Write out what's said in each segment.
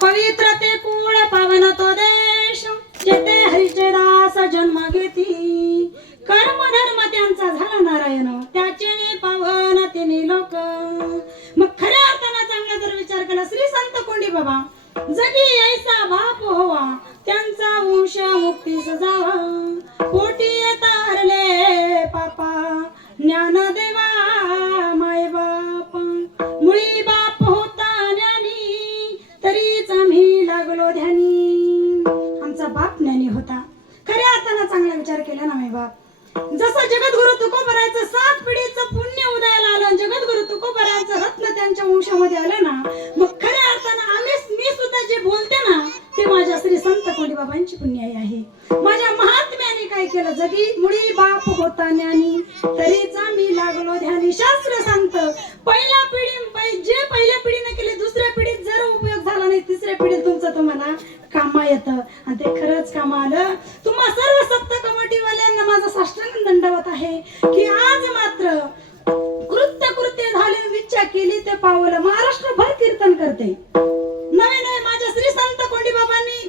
पवित्र ते कुळ पावन तो देश जेथे हरीचे दास जन्म घेती कर्म धर्म त्यांचा झाला नारायण त्याचे पावन तिने लोक मग खऱ्या अर्थानं चांगला जर विचार केला श्री संत कोंडी बाबा जगी ऐसा बाप होवा त्यांचा वंश मुक्तीस जावा पोटी तारले पापा ज्ञान देवा माय बाप मुळी बाप होता ज्ञानी तरीच आम्ही लागलो ध्यानी आमचा बाप ज्ञानी होता खऱ्या अर्थानं चांगला विचार केला ना माय बाप जसं जगद्गुरु तुकोबरायचं 7 पिढीचं पुण्य उदयाला आलं जगद्गुरु तुकोबरायचं रत्न त्यांच्या वंशामध्ये आलं ना मग खऱ्या अर्थानं मी सुद्धा जे बोलते ना ते माझ्या श्री संत कोंडी बाबांची पुण्याई आहे माझ्या महात्म्याने काय केलं जगी मुळी बाप होता ज्ञानी तरीच आम्ही लागलो ध्यानी शास्त्र सांगतं पहिल्या पिढीने केले दुसऱ्या पिढीत जर उपयोग झाला नाही तिसऱ्या पिढीत तुमचं तुम्हाला कामा येतं आणि ते खरंच कामा आलं तुम्हा सर्व सप्त कमिटीवाल्यांना माझा साष्टांग दंडवत आहे की आज मात्र कृत्य झाले विच्छा केली ते पावलं महाराष्ट्रभर कीर्तन करते नवे माझ्या श्री संत कोंडी बाबांनी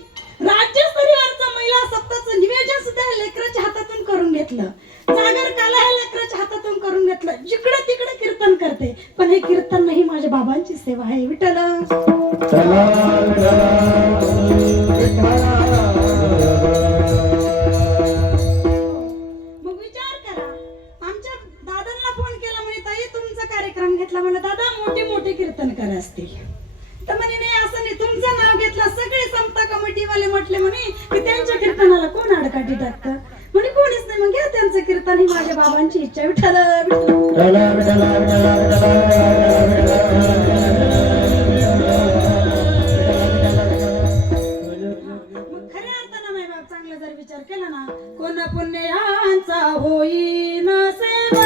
राज्यस्तरीयवरचं महिला सप्ताहाचं निवेदन सुद्धा लेकराच्या हातातून करून घेतलं जागर काला हे लेकराच्या हातातून करून घेतलं जिकडे तिकडे कीर्तन करते पण हे कीर्तन नाही माझ्या बाबांची सेवा आहे विठ्ठल मग विचार करा आमच्या दादांना फोन केला म्हणे ताई तुमचा कार्यक्रम घेतला म्हणे दादा मोठे कीर्तनकार असतील तर म्हणे नाही असं नाही तुमचं नाव घेतलं सगळे समता कमिटीवाले म्हटले म्हणे की त्यांच्या कीर्तनाला कोण आडकाठी टाकतं म्हणे कोणीच नाही मग घ्या त्यांचं कीर्तन ही माझ्या बाबांची इच्छा विठ्ठल विचार केला ना कोण पुण्याचा होईन सेवा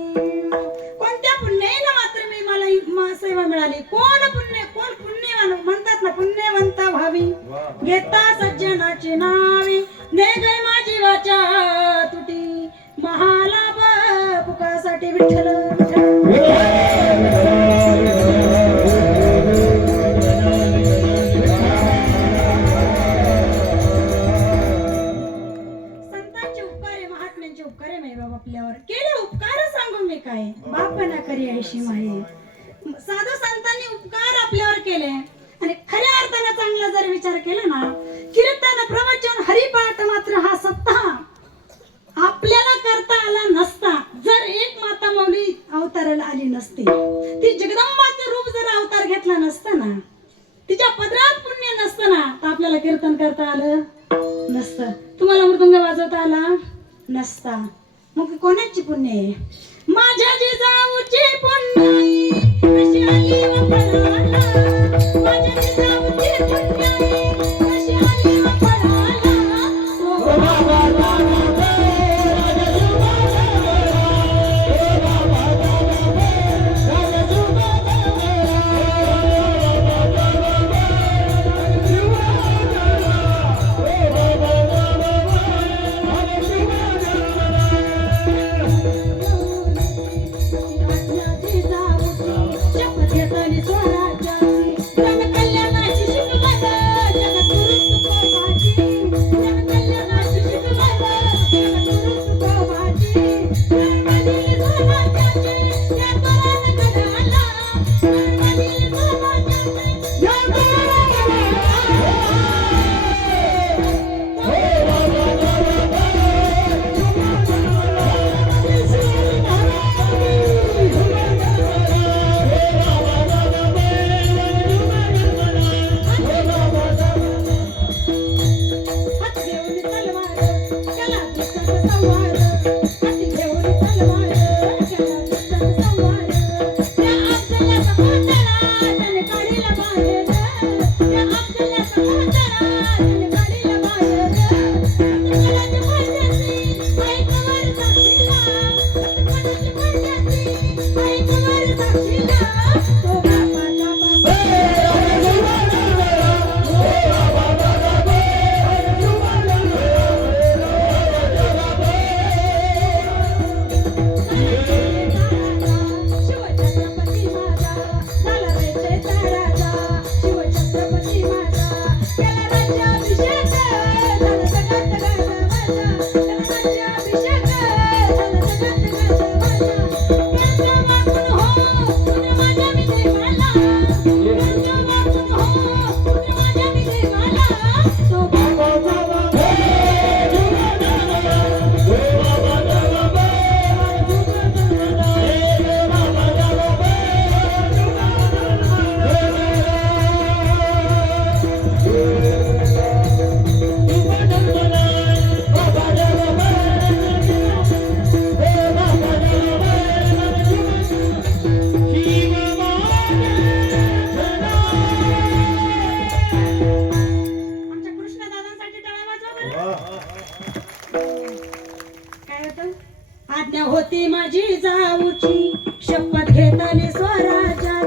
कोणत्या पुण्याला मात्र मी मला सेवा मिळाली कोण पुण्यवान म्हणतात ना पुण्यवंत भावी घेता सज्जनाची नावे दे गय माझी वाचा तुटी महालाभ पुकासाठी विठ्ठल संतांचे उपकार आहे महात्म्यांचे उपकार आहे बाबा आपल्यावर केले उपकार सांगू मी काय बाप ना करी ऐशी माये साधू संतांनी उपकार आपल्यावर केले आणि खऱ्या अर्थाने चांगला जर विचार केला ना कीर्तन प्रवचन हरिपाठ मात्र हा सप्ताह आपल्याला करता आला नसता जर एक माता मौली अवताराला आली नसती ती जगदंबाचे रूप जर अवतार घेतला नसता ना तिच्या पदरात पुण्य नसतं ना तर आपल्याला कीर्तन करता आलं नसतं तुम्हाला मृदुंग वाजवता आला नसता मग कोणाची पुण्य आहे माझ्या जिजाऊची पुण्याई कशी आली वफराला माझ्या जिजाऊची पुण्याई कशी आली वफराला ओ बाबा आमच्या कृष्णदादांसाठी टाळ्या वाजवा बरं. काय होतं? आज्ञा होती माझी जाऊची शपथ घेतली स्वराजा